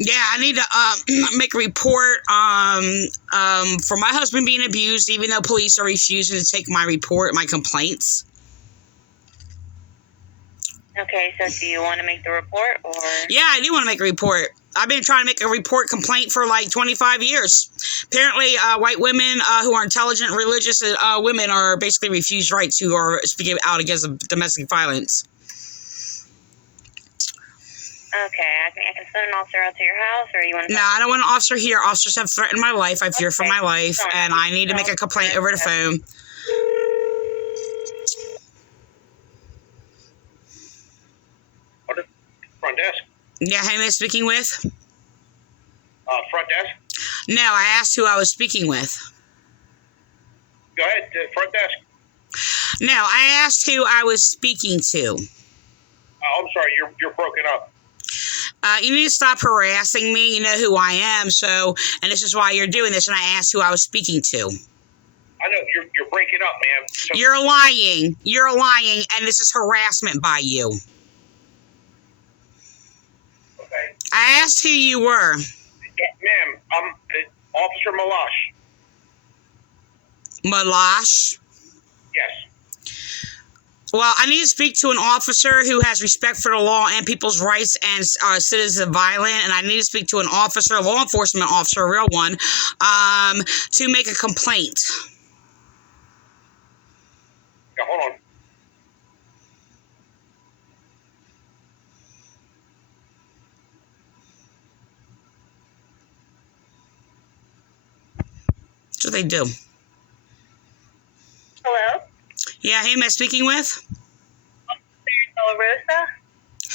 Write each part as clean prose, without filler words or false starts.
Yeah, I need to make a report for my husband being abused, even though police are refusing to take my complaints. Okay, so do you want to make the report, or? Yeah, I do want to make a report. I've been trying to make a report complaint for like 25 years. Apparently, white women who are intelligent, religious women are basically refused rights who are speaking out against domestic violence. Okay, I can send an officer out to your house, or you want to? No, I don't want an officer here. Officers have threatened my life. I fear for my life, and I need to make a complaint over the phone. Front desk. Yeah, who am I speaking with? Front desk. No, I asked who I was speaking with. Go ahead, front desk. No, I asked who I was speaking to. I'm sorry, you're broken up. You need to stop harassing me. You know who I am, and this is why you're doing this, and I asked who I was speaking to. I know, you're breaking up, ma'am. So, You're lying. You're lying, and this is harassment by you. okay. I asked who you were. Ma'am, I'm Officer Malash. Malash? Yes. Well, I need to speak to an officer who has respect for the law and people's rights and citizen violent, and I need to speak to an officer, a law enforcement officer, a real one, to make a complaint. Yeah, hold on. That's what they do. Hello? Yeah, who am I speaking with? Officer De La Rosa?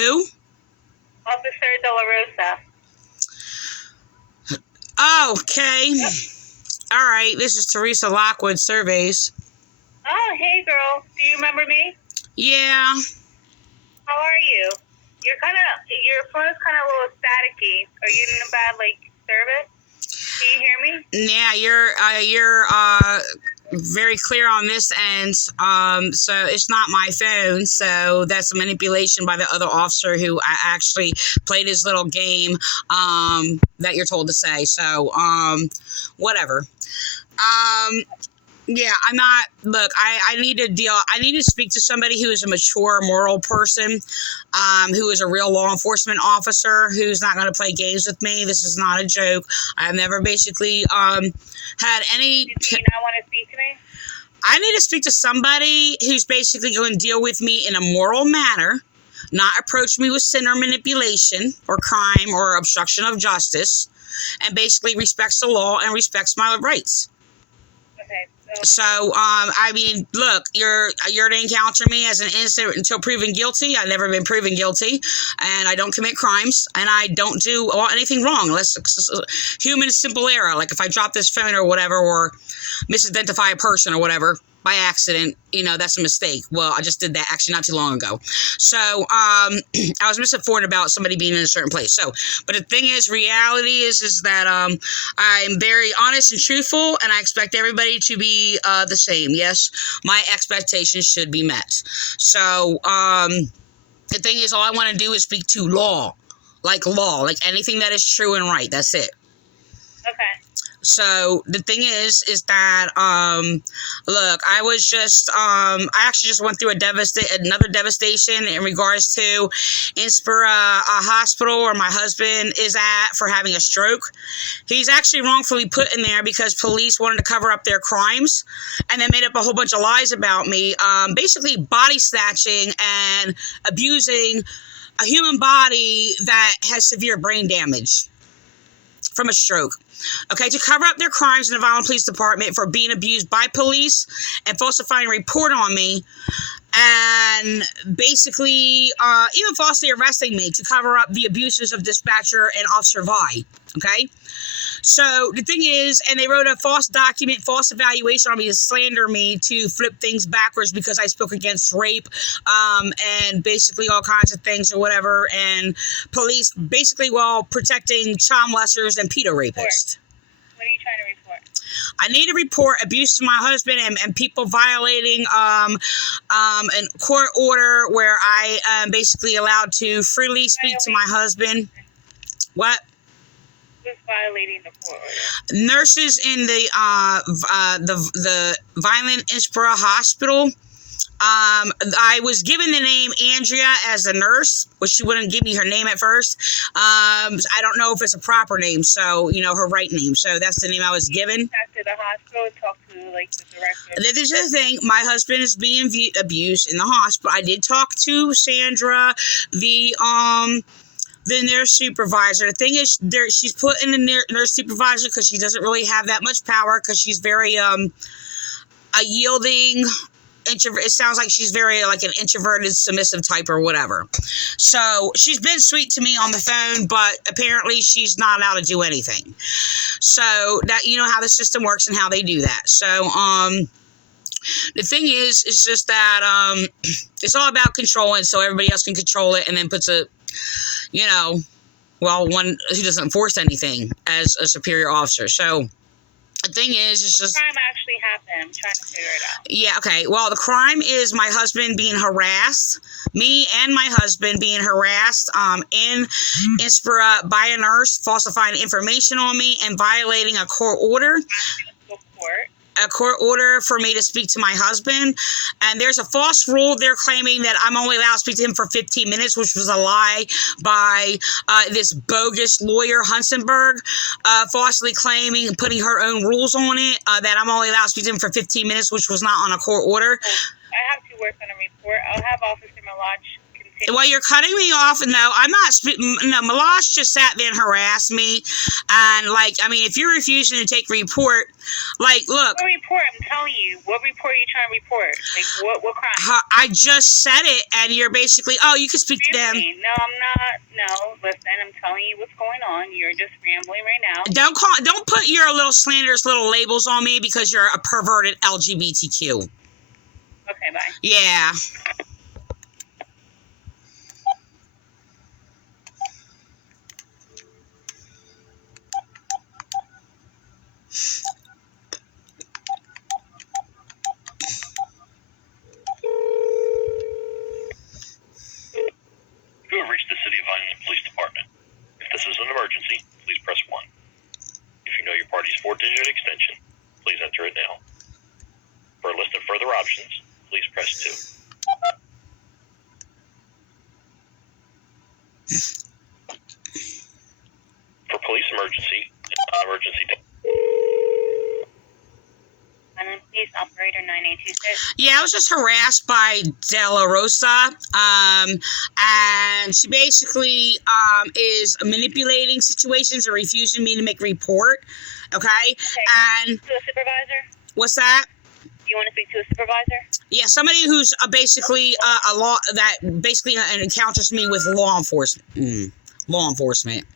Who? Officer De La Rosa. Oh, okay. Yep. All right, this is Teresa Lockwood, Surveys. Oh, hey, girl. Do you remember me? Yeah. How are you? Your phone's kind of a little staticky. Are you in a bad, service? Can you hear me? Yeah, you're very clear on this end. So it's not my phone. So that's a manipulation by the other officer who actually played his little game that you're told to say. So whatever. Yeah, I'm not. Look, I need to speak to somebody who is a mature, moral person, who is a real law enforcement officer, who's not going to play games with me. This is not a joke. I've never basically had any. Do you not want to speak to me? I need to speak to somebody who's basically going to deal with me in a moral manner, not approach me with sin or manipulation or crime or obstruction of justice, and basically respects the law and respects my rights. So, I mean, look, you're to encounter me as an innocent until proven guilty. I've never been proven guilty, and I don't commit crimes, and I don't do anything wrong unless it's human simple error, like if I drop this phone or whatever, or misidentify a person or whatever by accident, that's a mistake. Well, I just did that actually not too long ago. So, I was misinformed about somebody being in a certain place. So, but the thing is, reality is that I'm very honest and truthful, and I expect everybody to be the same. Yes, my expectations should be met. So, the thing is, all I want to do is speak to law, like anything that is true and right. That's it. Okay. So the thing is that, look, I was just, I actually just went through another devastation in regards to Inspira Hospital where my husband is at for having a stroke. He's actually wrongfully put in there because police wanted to cover up their crimes and then made up a whole bunch of lies about me, basically body snatching and abusing a human body that has severe brain damage from a stroke. Okay, to cover up their crimes in the Vineland Police Department for being abused by police and falsifying a report on me, and basically even falsely arresting me to cover up the abuses of dispatcher and Officer Vi. Okay, so the thing is, and they wrote a false document, false evaluation on me to slander me, to flip things backwards because I spoke against rape, and basically all kinds of things or whatever, and police basically while protecting child molesters and pedo rapists. What are you trying to report? I need to report abuse to my husband and people violating a court order where I am basically allowed to freely speak to my husband. What? Who's violating the court order? Nurses in the Vineland Hospital. I was given the name Andrea as a nurse, but she wouldn't give me her name at first. I don't know if it's a proper name, so, you know, her right name. So that's the name I was given. Back to the hospital and talk to, like, the director. This is the thing. My husband is being abused in the hospital. I did talk to Sandra, the nurse supervisor. The thing is, she's put in the nurse supervisor because she doesn't really have that much power, because she's very a yielding introvert. It sounds like she's very like an introverted, submissive type or whatever. So she's been sweet to me on the phone, but apparently she's not allowed to do anything. So that, you know how the system works and how they do that. So the thing is, it's just that it's all about controlling, so everybody else can control it, and then puts a, you know, well, one who doesn't enforce anything as a superior officer. So the thing is, it's just... Crime actually happened. I'm trying to figure it out. Yeah, okay. Well, the crime is my husband being harassed. Me and my husband being harassed in Inspira by a nurse, falsifying information on me and violating a court order. A court order for me to speak to my husband. And there's a false rule. They're claiming that I'm only allowed to speak to him for 15 minutes, which was a lie by this bogus lawyer, Hunsenberg, falsely claiming and putting her own rules on it, that I'm only allowed to speak to him for 15 minutes, which was not on a court order. I have to work on a report. I'll have Officer Malach continue. Well, you're cutting me off. No, I'm not. No, Malash just sat there and harassed me. And, like, I mean, if you're refusing to take a report, like, look. What report? I'm telling you. What report are you trying to report? Like, what crime? I just said it, and you're basically, oh, you can speak to them. No, I'm not. No, listen, I'm telling you what's going on. You're just rambling right now. Don't put your little slanderous little labels on me because you're a perverted LGBTQ. Okay, bye. Yeah. You have reached the City of Vineland Police Department. If this is an emergency, please press 1. If you know your party's 4-digit extension, please enter it now. For a list of further options, please press 2. For police emergency and non-emergency... Vineland Police Operator 9826. Yeah, I was just harassed by De La Rosa, and she basically is manipulating situations or refusing me to make a report, okay? And To a supervisor? what's that? You want to speak to a supervisor? Yeah, somebody who's basically a law that basically encounters me with law enforcement. Law enforcement.